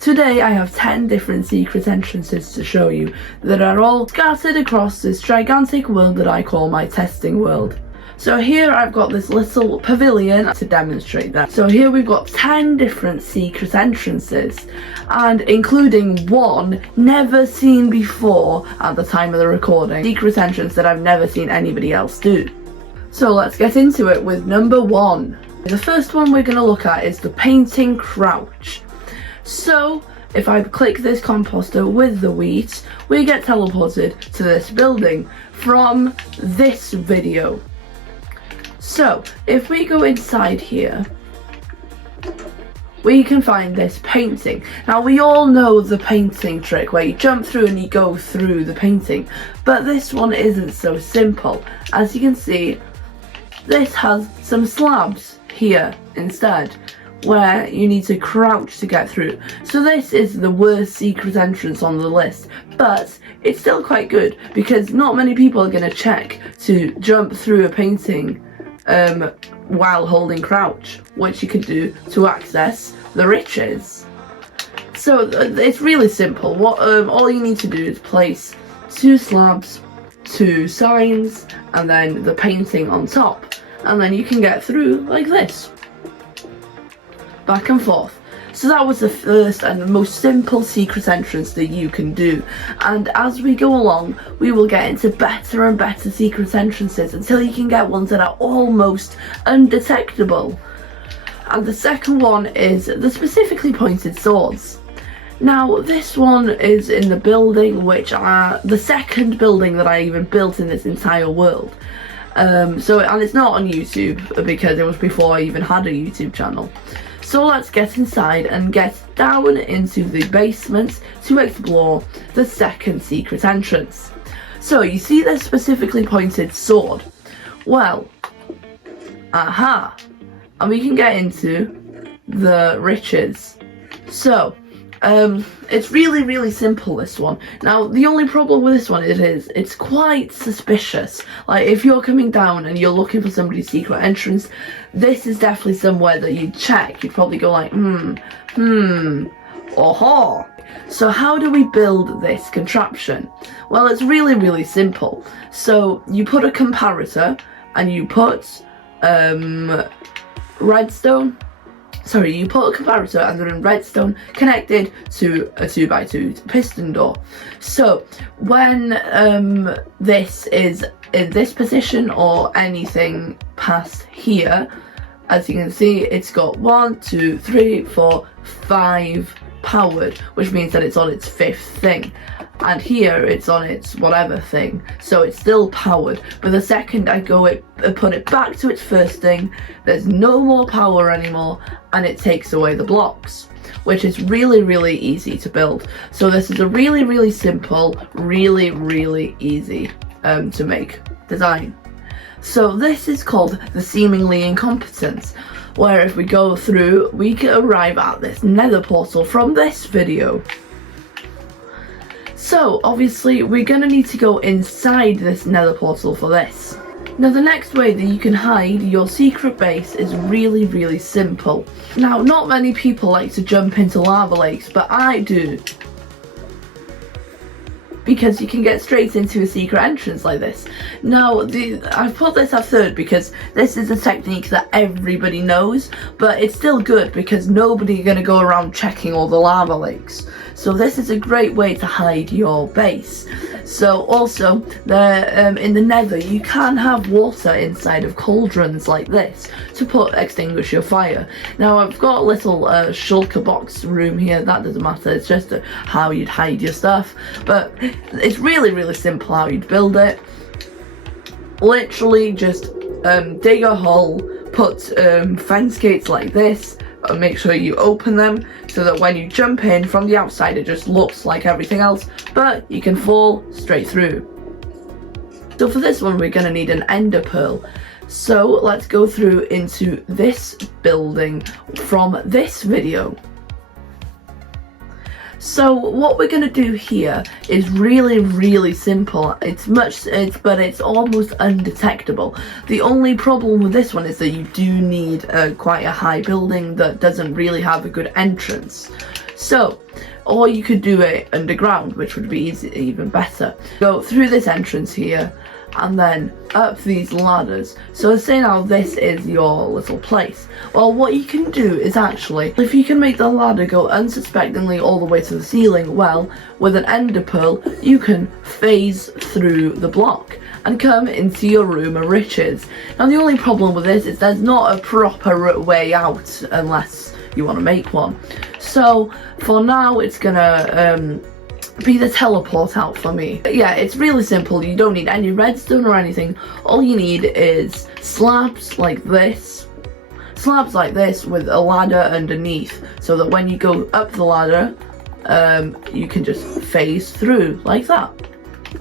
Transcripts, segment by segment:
Today I have 10 different secret entrances to show you that are all scattered across this gigantic world that I call my testing world. So here I've got this little pavilion to demonstrate that. So here we've got 10 different secret entrances, and including one never seen before at the time of the recording. Secret entrance that I've never seen anybody else do. So let's get into it with number 1. The first one we're going to look at is the painting crouch. So if I click this composter with the wheat, we get teleported to this building from this video. So if we go inside here, we can find this painting. Now we all know the painting trick where you jump through and you go through the painting, but this one isn't so simple. As you can see, this has some slabs here instead, where you need to crouch to get through. So this is the worst secret entrance on the list, but it's still quite good because not many people are going to check to jump through a painting while holding crouch, which you can do to access the riches. So it's really simple. What all you need to do is place 2 slabs, 2 signs, and then the painting on top, and then you can get through like this, back and forth. So that was the first and the most simple secret entrance that you can do, and as we go along we will get into better and better secret entrances until you can get ones that are almost undetectable. And the second one is the specifically pointed swords. Now this one is in the building, which are the second building that I even built in this entire world. And it's not on YouTube because it was before I even had a YouTube channel. So let's get inside and get down into the basement to explore the second secret entrance. So you see this specifically pointed sword? Well, aha! And we can get into the riches. So, it's really simple, this one. Now, the only problem with this one it's quite suspicious. Like, if you're coming down and you're looking for somebody's secret entrance, this is definitely somewhere that you'd check. You'd probably go like, aha. So how do we build this contraption? Well, it's really simple. So you put a comparator and you put you put a comparator and then redstone connected to a 2x2 piston door. So when this is in this position or anything past here, as you can see, it's got 1, 2, 3, 4, 5 powered, which means that it's on its 5th thing. And here it's on its whatever thing, so it's still powered. But the second I put it back to its first thing, there's no more power anymore, and it takes away the blocks, which is really easy to build. So this is a really simple, really easy to make design. So this is called the seemingly incompetent, where if we go through, we can arrive at this Nether Portal from this video. So obviously we're going to need to go inside this Nether Portal for this. Now the next way that you can hide your secret base is really simple. Now not many people like to jump into lava lakes, but I do. Because you can get straight into a secret entrance like this. Now, I've put this at 3rd because this is a technique that everybody knows, but it's still good because nobody's going to go around checking all the lava lakes. So this is a great way to hide your base. So also, in the nether, you can have water inside of cauldrons like this to extinguish your fire. Now I've got a little shulker box room here, that doesn't matter, it's just how you'd hide your stuff. But it's really simple how you'd build it. Literally just dig a hole, put fence gates like this, and make sure you open them so that when you jump in from the outside it just looks like everything else, but you can fall straight through. So for this one we're going to need an ender pearl. So let's go through into this building from this video. So what we're going to do here is really simple. But it's almost undetectable. The only problem with this one is that you do need quite a high building that doesn't really have a good entrance. So, or you could do it underground, which would be even better. Go through this entrance here, and then up these ladders. So say now this is your little place. Well, what you can do is actually, if you can make the ladder go unsuspectingly all the way to the ceiling, well, with an ender pearl, you can phase through the block and come into your room of riches. Now the only problem with this is there's not a proper way out unless you want to make one. So for now it's gonna be the teleport out for me. But yeah, it's really simple. You don't need any redstone or anything. All you need is slabs like this with a ladder underneath, so that when you go up the ladder, you can just phase through like that.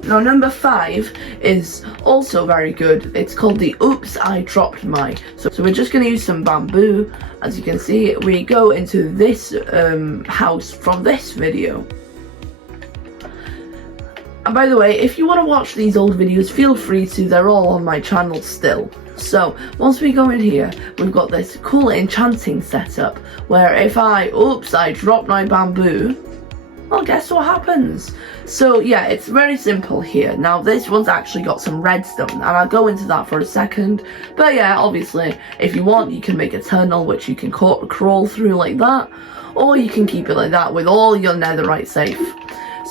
Now number 5 is also very good. It's called the Oops, I dropped my. So we're just going to use some bamboo. As you can see, we go into this house from this video. And by the way, if you want to watch these old videos, feel free to. They're all on my channel still. So once we go in here, we've got this cool enchanting setup where if I dropped my bamboo, well, guess what happens? So yeah, it's very simple here. Now this one's actually got some redstone, and I'll go into that for a second. But yeah, obviously, if you want, you can make a tunnel which you can crawl through like that, or you can keep it like that with all your netherite safe.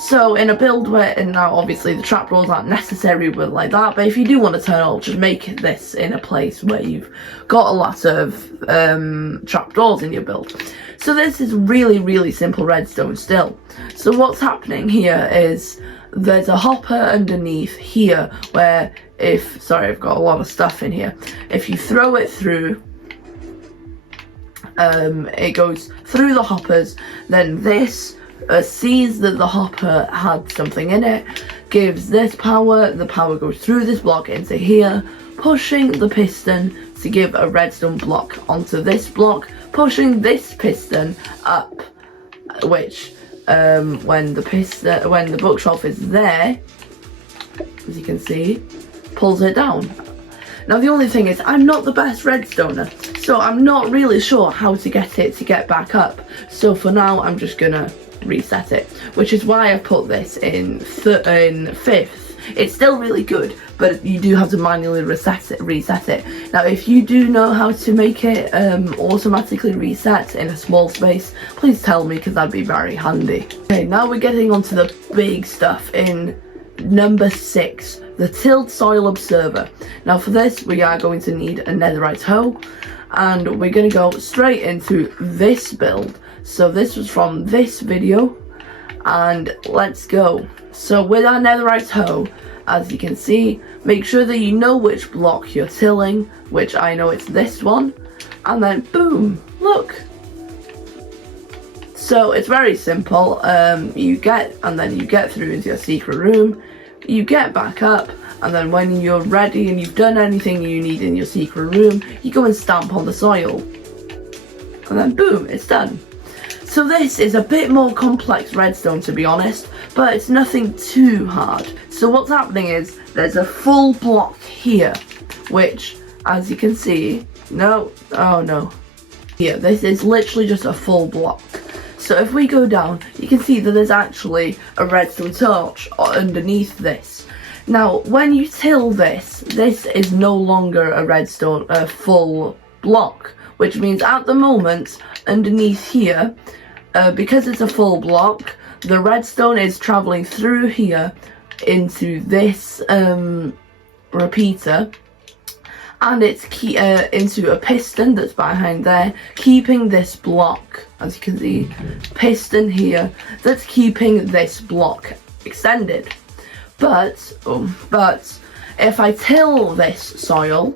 So in a build where, and now obviously the trapdoors aren't necessary with like that, but if you do want a tunnel, just make this in a place where you've got a lot of trapdoors in your build. So this is really simple redstone still. So what's happening here is there's a hopper underneath here where sorry, I've got a lot of stuff in here. If you throw it through, it goes through the hoppers, then this sees that the hopper had something in it, gives this power, the power goes through this block into here, pushing the piston to give a redstone block onto this block, pushing this piston up, which when the bookshelf is there, as you can see, pulls it down. Now the only thing is, I'm not the best redstoner, so I'm not really sure how to get it to get back up. So for now, I'm just gonna reset it, which is why I put this in 5th. It's still really good, but you do have to manually reset it. Now if you do know how to make it automatically reset in a small space, please tell me, because that'd be very handy. Okay, now we're getting onto the big stuff in number 6, the Tilled Soil Observer. Now for this we are going to need a netherite hoe, and we're going to go straight into this build. So this was from this video, and let's go. So with our netherite hoe, as you can see, make sure that you know which block you're tilling, which I know it's this one, and then boom, look. So it's very simple. You get through into your secret room, you get back up, and then when you're ready and you've done anything you need in your secret room, you go and stamp on the soil, and then boom, it's done. So this is a bit more complex redstone, to be honest, but it's nothing too hard. So what's happening is there's a full block here, which, as you can see, here, this is literally just a full block. So if we go down, you can see that there's actually a redstone torch underneath this. Now, when you till this is no longer a full block, which means at the moment, underneath here, because it's a full block, the redstone is traveling through here into this repeater, and it's into a piston that's behind there, keeping this block, as you can see, piston here, that's keeping this block extended. But if I till this soil,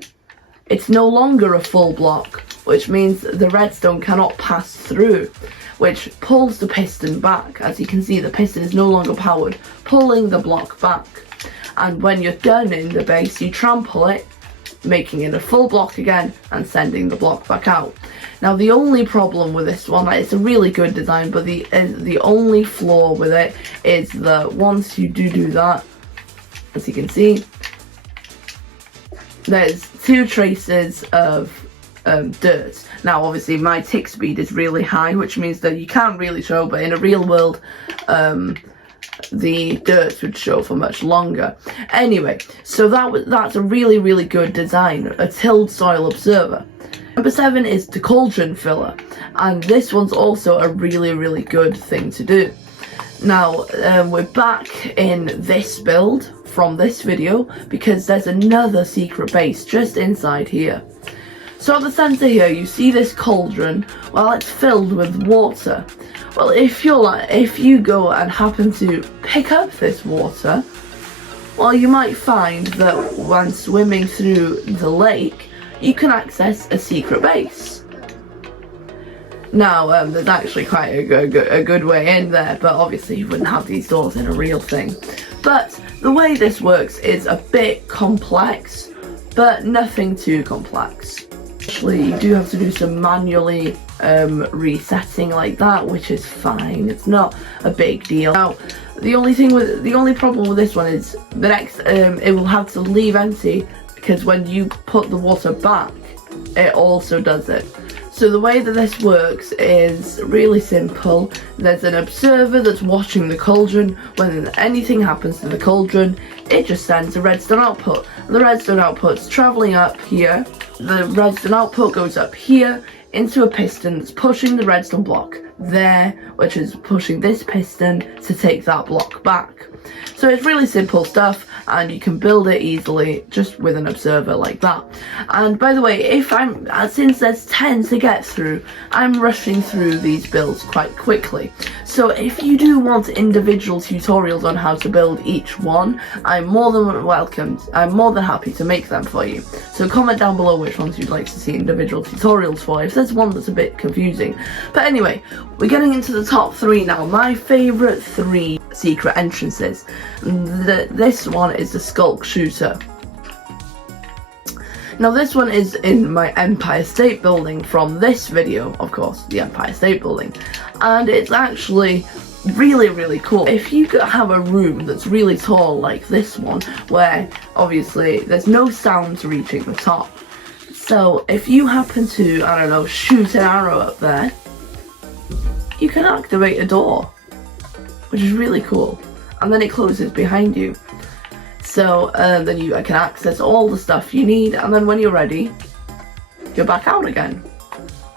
it's no longer a full block, which means the redstone cannot pass through, which pulls the piston back. As you can see, the piston is no longer powered, pulling the block back. And when you're done in the base, you trample it, making it a full block again and sending the block back out. Now the only problem with this one, it's a really good design, but the only flaw with it is that once you do that, as you can see, there's 2 traces of dirt. Now obviously my tick speed is really high, which means that you can't really show, but in a real world the dirt would show for much longer. Anyway, so that's a really good design, a tilled soil observer. Number 7 is the Cauldron Filler, and this one's also a really good thing to do. Now we're back in this build from this video because there's another secret base just inside here. So at the center here you see this cauldron. Well, it's filled with water. Well, if you go and happen to pick up this water, well, you might find that when swimming through the lake you can access a secret base. Now there's actually quite a good way in there, but obviously you wouldn't have these doors in a real thing. But the way this works is a bit complex, but nothing too complex. Actually, you do have to do some manually resetting like that, which is fine. It's not a big deal. Now, the only problem with this one is the next it will have to leave empty, because when you put the water back, it also does it. So the way that this works is really simple. There's an observer that's watching the cauldron. When anything happens to the cauldron, it just sends a redstone output. The redstone output's traveling up here. The redstone output goes up here into a piston that's pushing the redstone block there, which is pushing this piston to take that block back. So it's really simple stuff, and you can build it easily just with an observer like that. And by the way, since there's 10 to get through, I'm rushing through these builds quite quickly. So if you do want individual tutorials on how to build each one, I'm more than happy to make them for you. So comment down below which ones you'd like to see individual tutorials for, if there's one that's a bit confusing. But anyway, we're getting into the top 3 now. My favourite 3 secret entrances. This one is the Skulk Shooter. Now this one is in my Empire State Building from this video, of course, the Empire State Building, and it's actually really cool. If you have a room that's really tall like this one, where obviously there's no sound reaching the top, so if you happen to, I don't know, shoot an arrow up there, you can activate a door, which is really cool, and then it closes behind you. So then you can access all the stuff you need, and then when you're ready, you're back out again.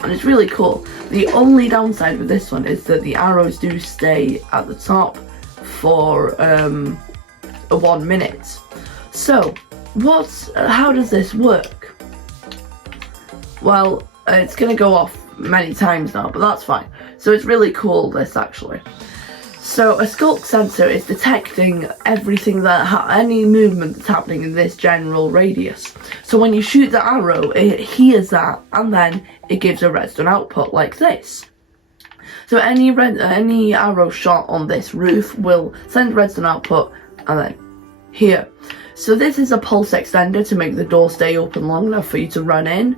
And it's really cool. The only downside with this one is that the arrows do stay at the top for 1 minute. So how does this work? Well, it's going to go off many times now, but that's fine. So it's really cool, this actually. So a skulk sensor is detecting everything any movement that's happening in this general radius. So when you shoot the arrow, it hears that, and then it gives a redstone output like this. So any arrow shot on this roof will send redstone output, and then here. So this is a pulse extender to make the door stay open long enough for you to run in,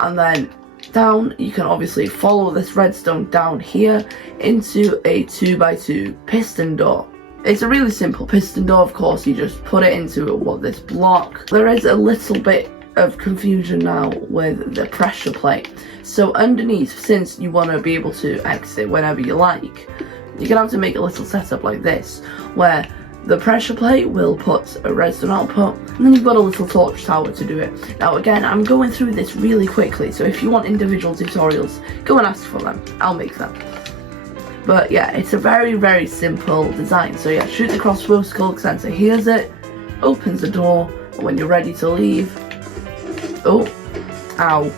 and then down, you can obviously follow this redstone down here into a 2x2 piston door. It's a really simple piston door, of course. You just put it into this block. There is a little bit of confusion now with the pressure plate. So underneath, since you want to be able to exit whenever you like, you're gonna have to make a little setup like this, where the pressure plate will put a redstone output, and then you've got a little torch tower to do it. Now again, I'm going through this really quickly, so if you want individual tutorials, go and ask for them. I'll make them. But yeah, it's a very simple design. So yeah, shoot the crossbow, skulk sensor hears it, opens the door, and when you're ready to leave, oh, ow.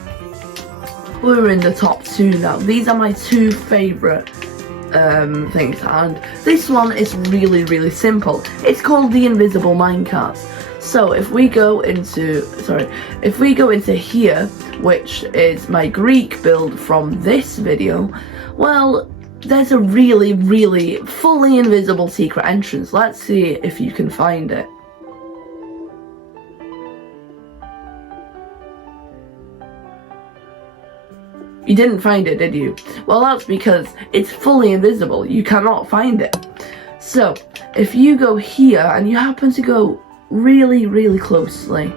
We're in the top 2 now. These are my 2 favourite things, and this one is really simple. It's called the invisible minecart. So if we go into here, which is my Greek build from this video, well, there's a really fully invisible secret entrance. Let's see if you can find it. You didn't find it, did you? Well, that's because it's fully invisible. You cannot find it. So, if you go here and you happen to go really closely,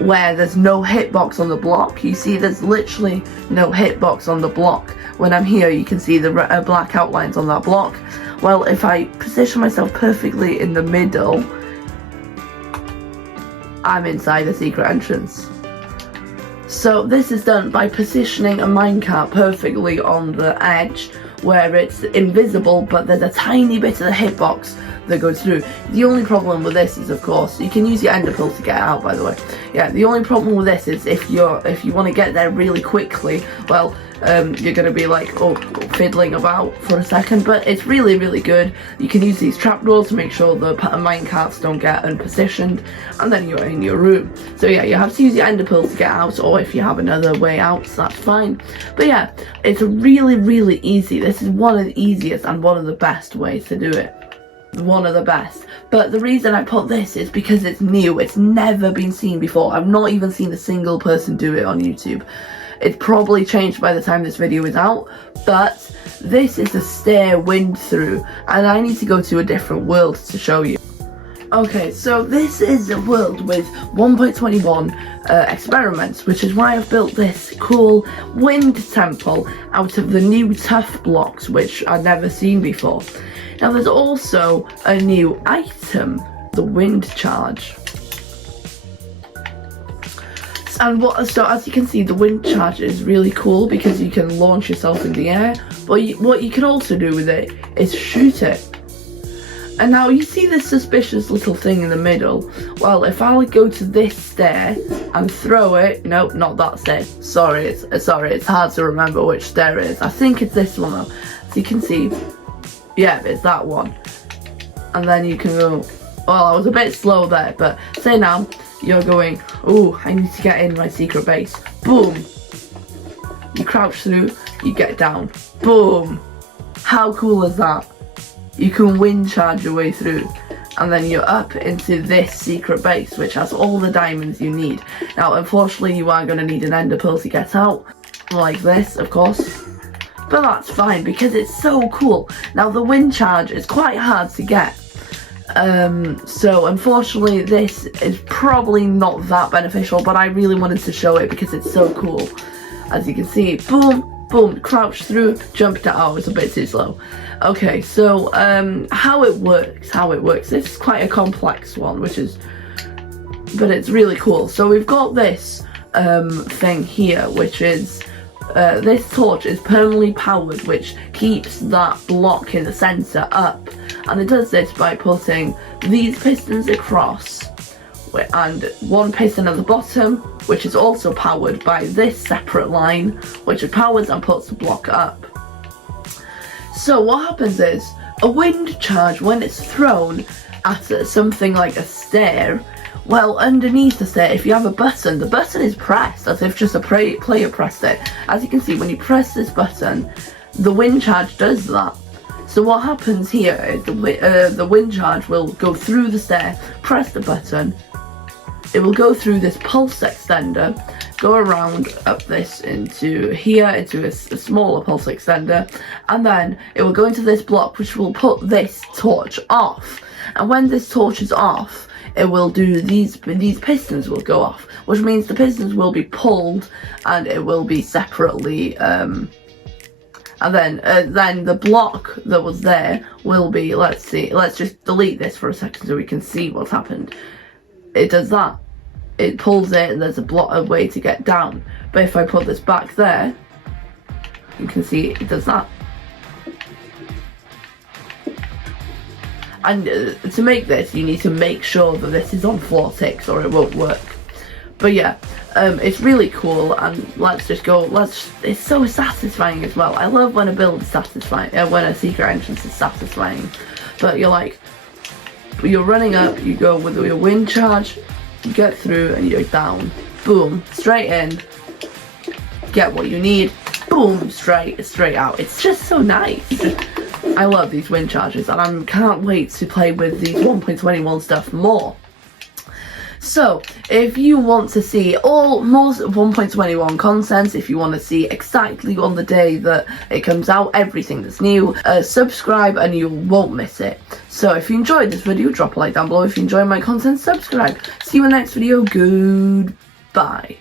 where there's no hitbox on the block. You see there's literally no hitbox on the block. When I'm here you can see the black outlines on that block. Well, if I position myself perfectly in the middle, I'm inside a secret entrance. So this is done by positioning a minecart perfectly on the edge where it's invisible, but there's a tiny bit of the hitbox that goes through. The only problem with this is, of course, you can use your ender pearl to get out, by the way. Yeah, the only problem with this is if you want to get there really quickly, well, you're going to be like, fiddling about for a second, but it's really, really good. You can use these trapdoors to make sure the minecarts don't get unpositioned, and then you're in your room. So yeah, you have to use your ender pearls to get out, or if you have another way out, so that's fine. But yeah, it's really, really easy. This is one of the easiest and one of the best ways to do it. One of the best. But the reason I put this is because it's new. It's never been seen before. I've not even seen a single person do it on YouTube. It's probably changed by the time this video is out, but this is a stair wind through, and I need to go to a different world to show you. Okay, so this is a world with 1.21 experiments, which is why I've built this cool wind temple out of the new tough blocks, which I've never seen before. Now there's also a new item, the wind charge. And so as you can see, the wind charge is really cool because you can launch yourself in the air, but what you can also do with it is shoot it. And now you see this suspicious little thing in the middle. Well, if I go to this stair and throw it, nope, not that stair. Sorry, it's hard to remember which stair it is. I think it's this one though. So you can see, yeah, it's that one. And then you can go, well, I was a bit slow there, but say now, you're going, oh, I need to get in my secret base. Boom. You crouch through, you get down. Boom. How cool is that? You can wind charge your way through. And then you're up into this secret base, which has all the diamonds you need. Now, unfortunately, you are going to need an ender pearl to get out. Like this, of course. But that's fine, because it's so cool. Now, the wind charge is quite hard to get. So unfortunately this is probably not that beneficial, but I really wanted to show it because it's so cool. As you can see, boom, boom, crouch through, jump down. Oh, it's a bit too slow. Okay, so how it works. This is quite a complex one, but it's really cool. So we've got this thing here, which is this torch is permanently powered, which keeps that block in the center up. And it does this by putting these pistons across and one piston at the bottom, which is also powered by this separate line, which it powers and puts the block up. So what happens is, a wind charge, when it's thrown at something like a stair, well, underneath the stair, if you have a button, the button is pressed as if just a player pressed it. As you can see, when you press this button, the wind charge does that. So what happens here is the wind charge will go through the stair, press the button, it will go through this pulse extender, go around up this into here, into a smaller pulse extender, and then it will go into this block, which will put this torch off. And when this torch is off, it will do these pistons will go off, which means the pistons will be pulled and it will be separately and then the block that was there will be, let's just delete this for a second so we can see what's happened. It does that. It pulls it and there's a way to get down. But if I put this back there, you can see it does that. And to make this, you need to make sure that this is on floor 6 or it won't work. But yeah, it's really cool, and it's so satisfying as well. I love when a build is satisfying, when a secret entrance is satisfying. But you're running up, you go with your wind charge, you get through and you're down. Boom, straight in, get what you need, boom, straight out. It's just so nice. I love these wind charges, and I can't wait to play with these 1.21 stuff more. So, if you want to see more 1.21 content, if you want to see exactly on the day that it comes out, everything that's new, subscribe and you won't miss it. So, if you enjoyed this video, drop a like down below. If you enjoy my content, subscribe. See you in the next video. Goodbye. Bye.